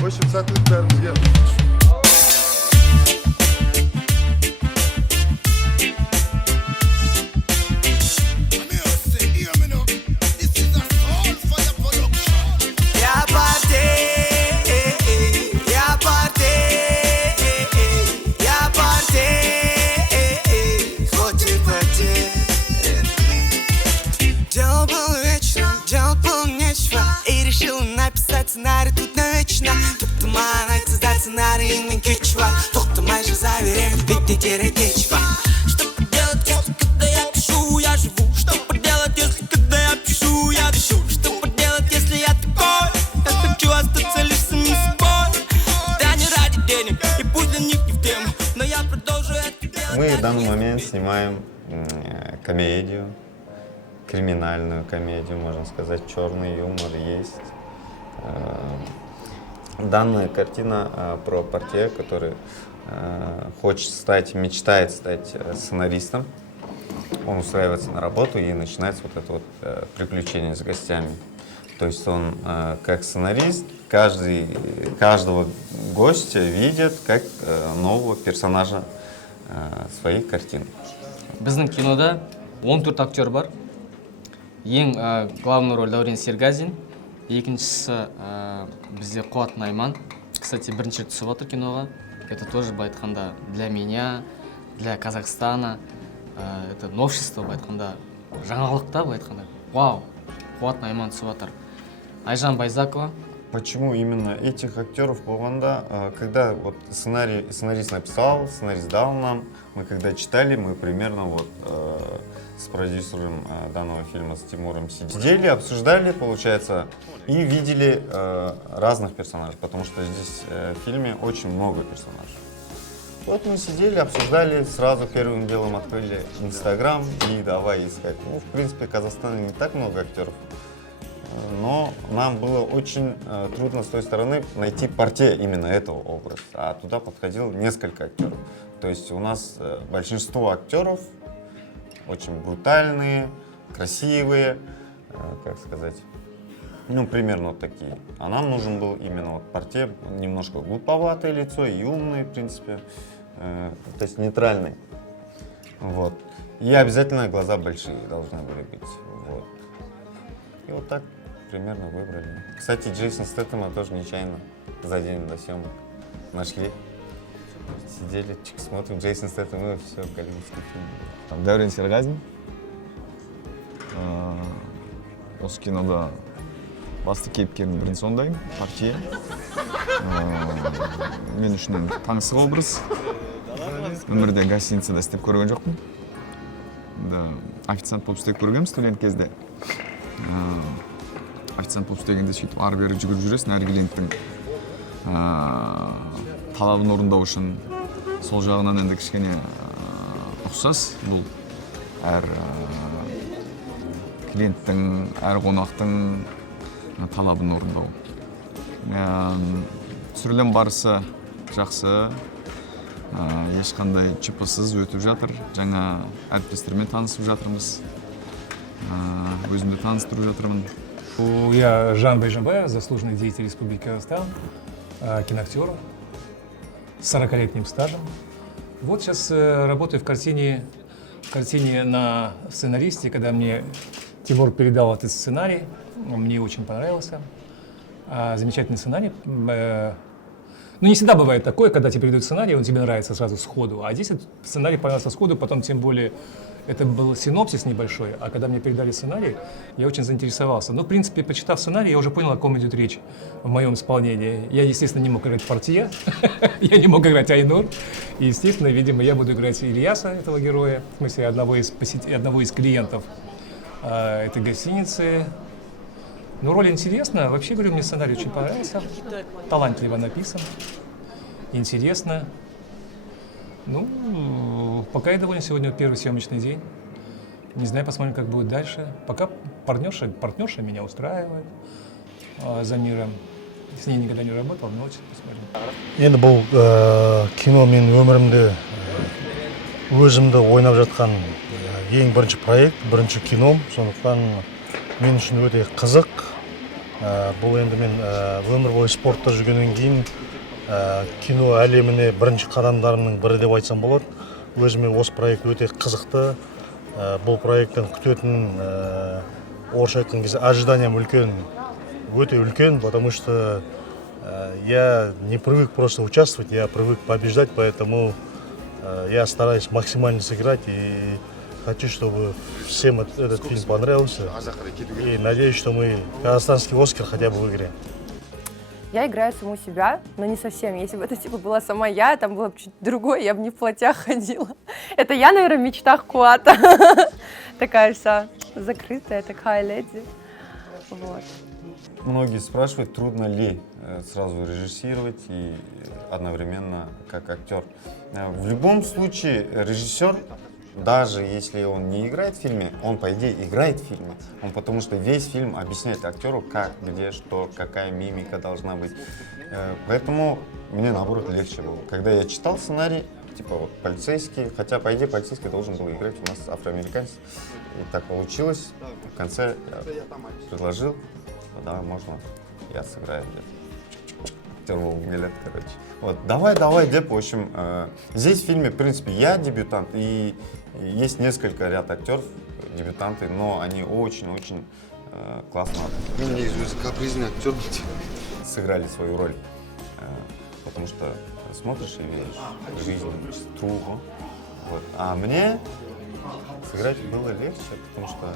В общем, сәттілік бәрімізге. Сценарий тут навечно. Тут туман, создать сценарий, имень кичва. Тоқтамай жаза берем, битте терять нечего. Что поделать, если когда я пишу, я живу? Что поделать, если когда я пишу, я дышу? Что поделать, если я такой? Я хочу остаться лишь самим собой. Да не ради денег, и пусть для них не в тему, но я продолжу это делать. Мы в данный момент снимаем комедию, криминальную комедию, можно сказать, черный юмор есть. Данная картина про портье, который мечтает стать сценаристом. Он устраивается на работу и начинается вот это вот приключение с гостями. То есть он как сценарист каждого гостя видит как нового персонажа своих картин. Біздің кинода 14 актер бар. Ең главный роль Даурен Сергазин. Екіншісі бізде Қуат Найман. Кстати, бірінші рет түсіп отыр киноға. Это тоже былай айтқанда для меня, для Казахстана. Это новшество былай айтқанда, жаңалық та былай айтқанда. Вау, Қуат Найман түсіп отыр. Айжан Байзакова. Почему именно этих актеров болғанда, когда вот сценарист написал, сценарист дал нам, мы когда читали, мы примерно вот с продюсером данного фильма, с Тимуром сидели, обсуждали, получается, и видели разных персонажей, потому что здесь в фильме очень много персонажей. Вот мы сидели, обсуждали, сразу первым делом открыли Инстаграм и давай искать. Ну, в принципе, в Казахстане не так много актеров, но нам было очень трудно с той стороны найти портье именно этого образа, а туда подходило несколько актеров. То есть у нас большинство актеров очень брутальные, красивые, как сказать, ну, примерно вот такие. А нам нужен был именно вот портье, немножко глуповатое лицо и умный, в принципе, то есть нейтральный. Вот. И обязательно глаза большие должны были быть. Вот. И вот так примерно выбрали. Кстати, Джейсон Стэтэма тоже нечаянно за день до съемок нашли. Сидели, смотрим Джейсон Стэтэм, и все, голливудский фильм. Даурен Сергазин. Осы кинода басты кейіпкердің бірінші сондаймын, портье. Мен үшін таңсық образ. Өмірде гостиницада істеп көрген жоқпын. Официант болып істеп көргенмін студент кезде. Официант болып істегенде сөйтіп ары-бері жүгіріп жүресің, әр клиенттің талабын орындау үшін. Сол жағынан енді кішкене ұқсас. Бұл әр клиенттің, әр қонақтың талабын орындау. Түсірілім барысы жақсы, ешқандай чипасыз өтіп жатыр. Жаңа әріптестермен танысып жатырмыз. Өзімді таныстырып жатырмын. Я Жан Байжанбаев, заслуженный деятель Республики Казахстан, киноактер с 40-летним стажем. Вот сейчас работаю в картине на сценаристе, когда мне Тимур передал этот сценарий, мне очень понравился. Замечательный сценарий. Ну, не всегда бывает такое, когда тебе передают сценарий, он тебе нравится сразу сходу. А здесь сценарий понравился сходу, потом тем более это был синопсис небольшой, а когда мне передали сценарий, я очень заинтересовался. Ну, в принципе, почитав сценарий, я уже понял, о ком идет речь в моем исполнении. Я, естественно, не мог играть портье, я не мог играть Айнур. И, естественно, видимо, я буду играть Ильяса, этого героя, в смысле, одного из клиентов этой гостиницы. Ну, роль интересна. Вообще, говорю, мне сценарий очень понравился. Талантливо написан. Интересно. Ну, пока я доволен. Сегодня первый съемочный день. Не знаю, посмотрим, как будет дальше. Пока партнерша меня устраивает за миром. С ней никогда не работал, но сейчас посмотрим. Енді бұл кино мен өмірімде өзімді ойнап жатқан ең бірінші проект, бірінші кином. Сондықтан мен үшін өте қызық, бұл енді мен өмір бойы спортта жүргеннен кейін кино әлеміне бірінші қадамдарымның бірі деп айтсам болады. Өзіме осы проект өте қызықты. Бұл проекттен күтетін орысша айтқан кезде ожиданиям өте үлкен, потому что я не привык просто участвовать, я привык побеждать, поэтому я стараюсь максимально сыграть и хочу, чтобы всем этот фильм понравился. И надеюсь, что мы казахстанский Оскар хотя бы выиграем. Я играю саму себя, но не совсем. Если бы это типа была сама я, там было бы чуть другое, я бы не в платьях ходила. Это я, наверное, в мечтах Куата. Такая вся закрытая, такая леди. Вот. Многие спрашивают, трудно ли сразу режиссировать и одновременно как актер. В любом случае режиссер, даже если он не играет в фильме, он, по идее, играет в фильме. Он потому что весь фильм объясняет актеру, как, где, что, какая мимика должна быть. Поэтому мне, наоборот, легче было. Когда я читал сценарий, типа вот полицейский, хотя, по идее, полицейский должен был играть у нас афроамериканец. И так получилось. В конце я предложил, да, можно, я сыграю где-то. Актер Волгелет, короче. Вот, давай, деп, в общем, здесь в фильме, в принципе, я дебютант, и есть несколько ряд актеров, дебютанты, но они очень-очень классно капризный актер сыграли свою роль, потому что смотришь и видишь жизнь, труху. Вот. А мне сыграть было легче, потому что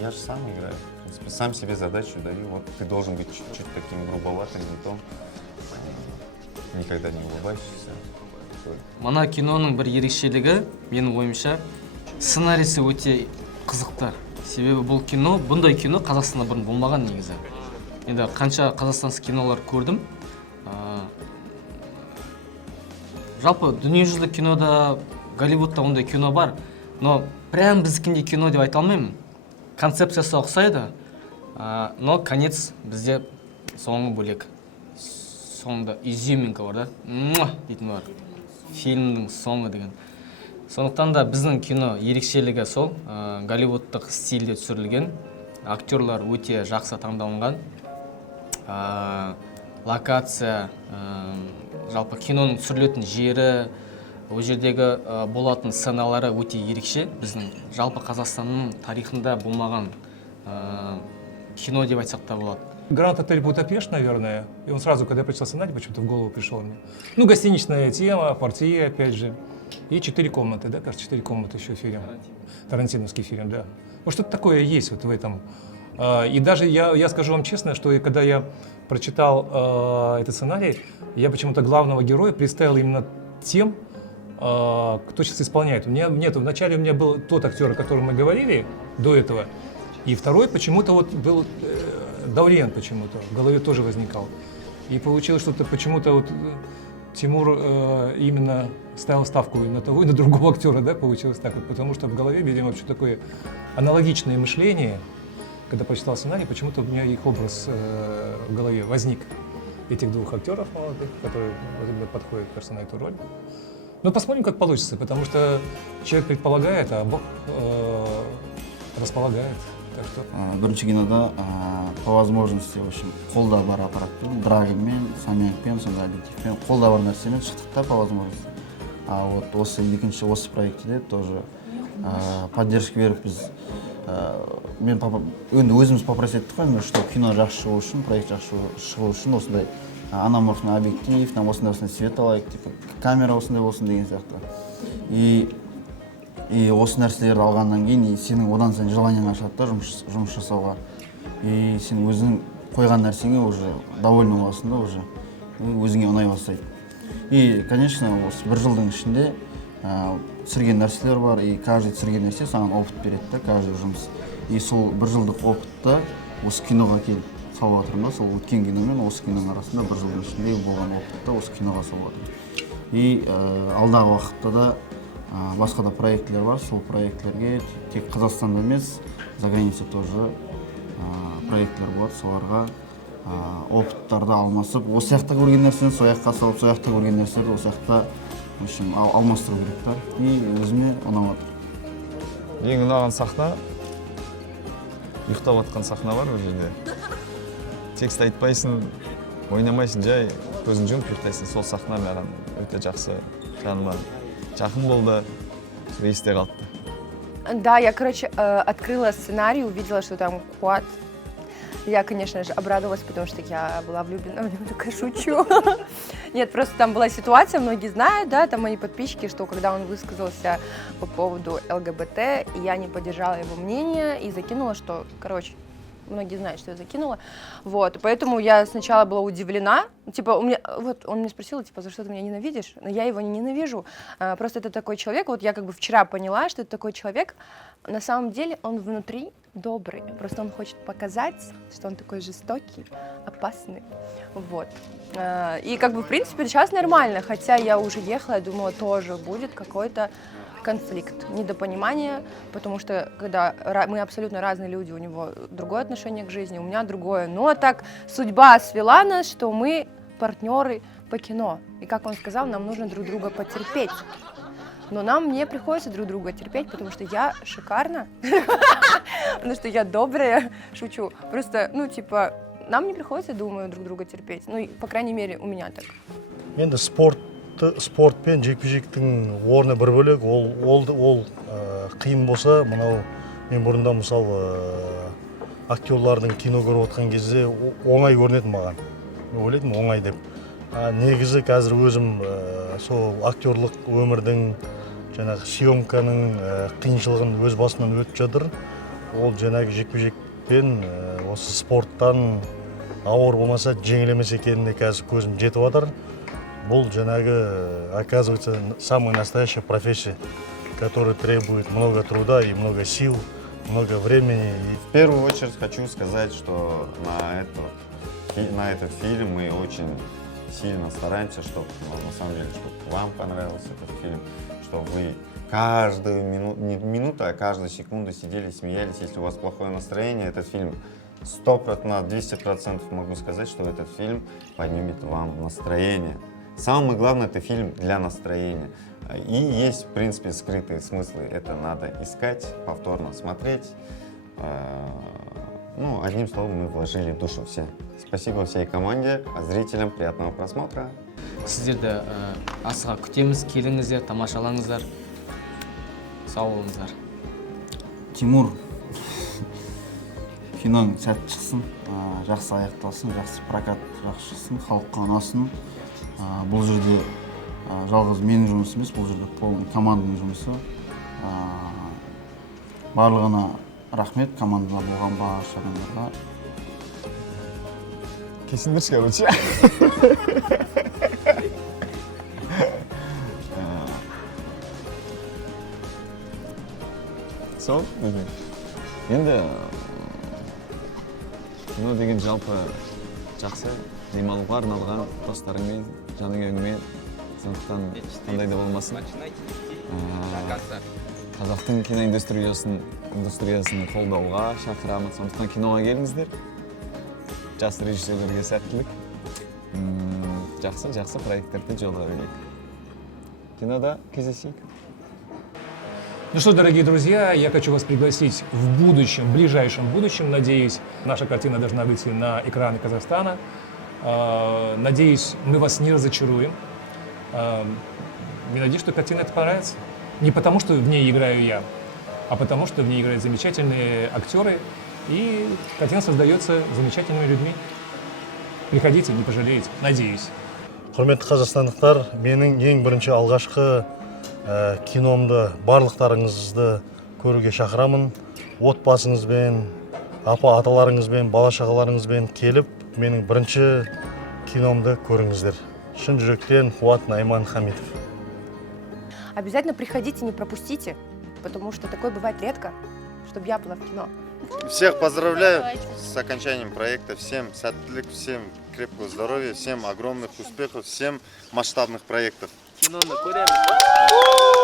я же сам играю, в принципе, сам себе задачу даю, вот ты должен быть чуть-чуть таким грубоватым, не то, никогда не улыбаешься. Мана киноның бір ерекшелігі, менің ойымша, сценарийсі өте қызықты. Себебі бұл кино, бұндай кино Қазақстанда бұрын болмаған негізі. Енді қанша қазақстансыз кинолар көрдім. Жалпы дүниежүзілік кинода, Голливудта ондай кино бар, но прям біздікіндей кино деп айта алмаймын. Концепциясы ұқсайды, но конец бізде соңы бөлек. Соңында изюминка бар да, дейтін бар, фильмнің соңы деген. Сондықтан да біздің кино ерекшелігі сол, голливудтық стильде түсірілген, актерлар өте жақсы таңдалынған, локация, жалпы киноның түсірілетін жері, ол жердегі болатын сценалары өте ерекше. Біздің жалпы Қазақстанның тарихында болмаған кино деп айтсақ та болады. Гранд Отель Будапешт, наверное, и он сразу, когда я прочитал сценарий, почему-то в голову пришел мне. Ну, гостиничная тема, портье, опять же, и 4 комнаты, да, кажется, 4 комнаты еще фильм, тарантиновский фильм, да. Вот что-то такое есть вот в этом. И даже я скажу вам честно, что когда я прочитал этот сценарий, я почему-то главного героя представил именно тем, кто сейчас исполняет. Вначале у меня был тот актер, о котором мы говорили до этого, и второй почему-то вот был Даурен почему-то, в голове тоже возникал. И получилось, что почему-то вот Тимур именно ставил ставку на того и на другого актера, да, получилось так вот, потому что в голове, видимо, что такое аналогичное мышление, когда прочитал сценарий, почему-то у меня их образ в голове возник, этих двух актеров молодых, которые подходят, кажется, на эту роль. Но посмотрим, как получится, потому что человек предполагает, а Бог располагает. Бірінші кинода по возможности, в общем, қолда бар аппаратпен, драгонмен, самякпен, сондай объективпен, қолда бар нәрсемен шықтық та по возможности. А вот осы проектте тоже поддержка беріп біз мен енді өзіміз попросить еттік қой, что кино жақсы шығу үшін, проект жақсы шығу үшін осындай анаморфный объектив, осындай свет алайық, типа камера осындай болсын деген сияқты. И осы нәрселерді алғаннан кейін сенің одан сайын желаниең ашады да жұмыс жасауға. И сен өзің қойған нәрсеңе уже довольны боласың да уже, өзіңе ұнай бастайды. И, конечно, осы бір жылдың ішінде түсірген нәрселер бар, и каждый түсірген нәрсе саған опыт береді да, каждый жұмыс. И сол бір жылдық опытты осы киноға келіп салып жатырмын да, сол өткен кино мен осы киноның арасында бір жылдың ішінде болған опытты осы киноға салып жатырмын. И алдағы уақытта да басқа да проектлер бар, сол проектлерге тек Қазақстанда емес, за границей тоже проектлер болады, соларға опыттарды алмасып, осы жақта көрген нәрсені сол жаққа салып, сол жақта көрген нәрсені осы жақта алмастыру керек та, и өзіме ұнап жатыр. Ең ұнаған сахна, ұйықтап жатқан сахна бар ол жерде. текст айтпайсың, ойнамайсың, жай көзің жұмып ұйықтайсың. Сол сахна маған өте жақсы, жаныма жақын болды, есте қалды. Да, я, короче, открыла сценарий, увидела, что там Куат. Я, конечно же, обрадовалась, потому что я была влюблена в него, такая шучу. Нет, просто там была ситуация, многие знают, да, там мои подписчики, что когда он высказался по поводу ЛГБТ, я не поддержала его мнение и закинула, что, короче, многие знают, что я закинула, вот, поэтому я сначала была удивлена, типа, он мне спросил, типа, за что ты меня ненавидишь, но я его не ненавижу, просто это такой человек, вот я как бы вчера поняла, что это такой человек, на самом деле он внутри добрый, просто он хочет показать, что он такой жестокий, опасный, вот, и как бы, в принципе, сейчас нормально, хотя я уже ехала, я думала, тоже будет какой-то конфликт, недопонимание, потому что когда мы абсолютно разные люди, у него другое отношение к жизни, у меня другое. Но так судьба свела нас, что мы партнеры по кино. И как он сказал, нам нужно друг друга потерпеть. Но мне приходится друг друга терпеть, потому что я шикарна, потому что я добрая, шучу. Просто, ну, типа, нам не приходится, думаю, друг друга терпеть. Ну, по крайней мере, у меня так. Енді спорт пен жекпе-жектің орны бір бөлек, ол қиын болса, мынау мен бұрында мысалы актерлардың кино көріп отқан кезде оңай көрінеді маған. Мен ойлайтын оңай деп. Негізі қазір өзім сол актерлық өмірдің, жаңағы съемканың қиыншылығын өз басынан өтіп жатыр. Ол жаңағы жекпе-жекпен осы спорттан ауыр болмаса жеңіл емес екеніне қазір көзім жетіп жатыр. Бұл жаңағы, оказывается, самая настоящая профессия, которая требует много труда и много сил, много времени. В первую очередь хочу сказать, что на этот фильм мы очень сильно стараемся, чтобы, на самом деле, чтобы вам понравился этот фильм, чтобы вы каждую минуту, не минуту, а каждую секунду сидели, смеялись. Если у вас плохое настроение, этот фильм 100%, на 200% могу сказать, что этот фильм поднимет вам настроение. Самое главное, это фильм для настроения. И есть, в принципе, скрытые смыслы. Это надо искать, повторно смотреть. Ну, одним словом, мы вложили душу все. Спасибо всей команде, а зрителям приятного просмотра. Сіздерді асыға күтеміз, келіңіздер, тамашалаңыздар. Сау болыңыздар. Тимур, киноң сәтті шықсын, жақсы аяқталсын, жақсы прокат жақсы шықсын, халыққа ұнасын. Бұл жерде жалғыз менің жұмысым емес, бұл жерде полный команданың жұмысы. Барлығына рахмет, командада болған барша адамдарға. Кесіндірші, короче. Сол, енді кино деген жалпы жақсы, демалуға арналған достарыңмен, жаныңмен, сондықтан қандай да болмасын. Қазақтың киноиндустриясын қолдауға шақырамын, сондықтан киноға келіңіздер. Жас режиссерлерге сәттілік. Жақсы проекттерді жолға берейік. Кинода кездесейік. Ну что, дорогие друзья, я хочу вас пригласить в будущем, в ближайшем будущем, надеюсь, наша картина должна выйти на экраны Казахстана. Надеюсь, мы вас не разочаруем. Я надеюсь, что картина это понравится. Не потому, что в ней играю я, а потому, что в ней играют замечательные актеры, и картина создается замечательными людьми. Приходите, не пожалеете, надеюсь. Құрметті қазақстандықтар, менің ең бірінші алғашқы киномды барлықтарыңызды көруге шақырамын. Отбасыңызбен, апа-аталарыңызбен, бала-шағаларыңызбен келіп, менің бірінші киномды көріңіздер. Шын жүректен Куат Найман Хамитов. Обязательно приходите, не пропустите, потому что такое бывает редко, чтобы я была в кино. Всех поздравляю с окончанием проекта. Всем сәттілік, всем крепкого здоровья, всем огромных успехов, всем масштабных проектов. Киноны көреміз.